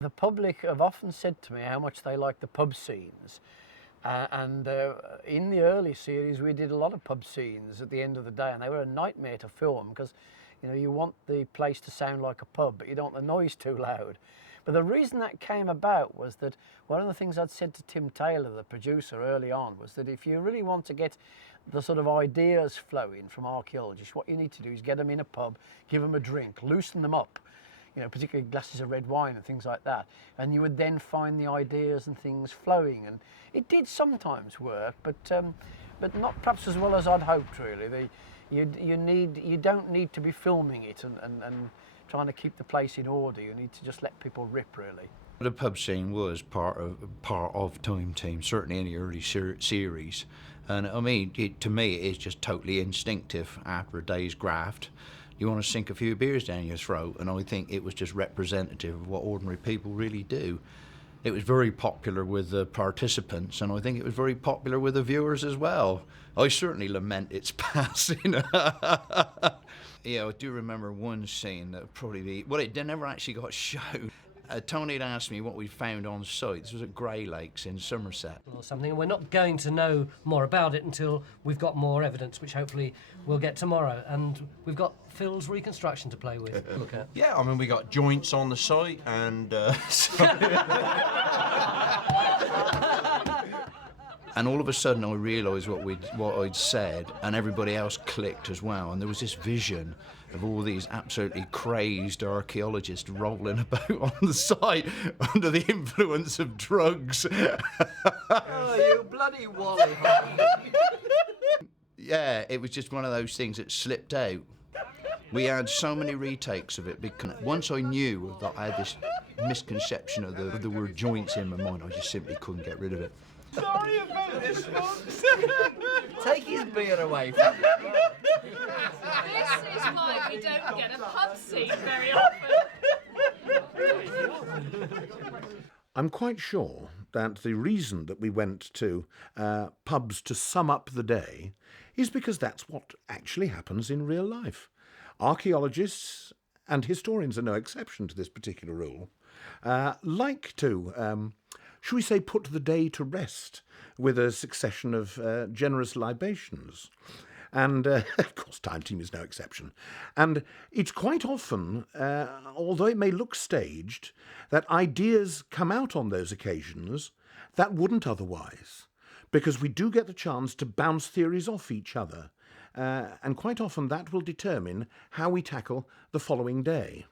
The public have often said to me how much they like the pub scenes. In the early series, we did a lot of pub scenes at the end of the day, and they were a nightmare to film because, you know, you want the place to sound like a pub, but you don't want the noise too loud. But the reason that came about was that one of the things I'd said to Tim Taylor, the producer, early on, was that if you really want to get the sort of ideas flowing from archaeologists, what you need to do is get them in a pub, give them a drink, loosen them up, you know, particularly glasses of red wine and things like that. And you would then find the ideas and things flowing. And it did sometimes work, but not perhaps as well as I'd hoped, really. You don't need to be filming it and trying to keep the place in order. You need to just let people rip, really. The pub scene was part of Time Team, certainly in the early series. And I mean, to me, it is just totally instinctive after a day's graft. You want to sink a few beers down your throat, and I think it was just representative of what ordinary people really do. It was very popular with the participants, and I think it was very popular with the viewers as well. I certainly lament its passing. Yeah, I do remember one scene that probably it never actually got shown. Tony had asked me what we found on site. This was at Grey Lakes in Somerset. Or something, and we're not going to know more about it until we've got more evidence, which hopefully we'll get tomorrow. And we've got Phil's reconstruction to play with. Look at. Yeah, I mean, we got joints on the site, and And all of a sudden I realised what I'd said, and everybody else clicked as well. And there was this vision of all these absolutely crazed archaeologists rolling about on the site under the influence of drugs. Oh, you bloody Wally. Yeah, it was just one of those things that slipped out. We had so many retakes of it because once I knew that I had this misconception of the word joints in my mind, I just simply couldn't get rid of it. Sorry about this, folks. Take his beer away from me. This is why we don't get a pub scene very often. I'm quite sure that the reason that we went to pubs to sum up the day is because that's what actually happens in real life. Archaeologists and historians are no exception to this particular rule, like to, shall we say, put the day to rest with a succession of generous libations. And, of course, Time Team is no exception. And it's quite often, although it may look staged, that ideas come out on those occasions that wouldn't otherwise, because we do get the chance to bounce theories off each other. And quite often that will determine how we tackle the following day.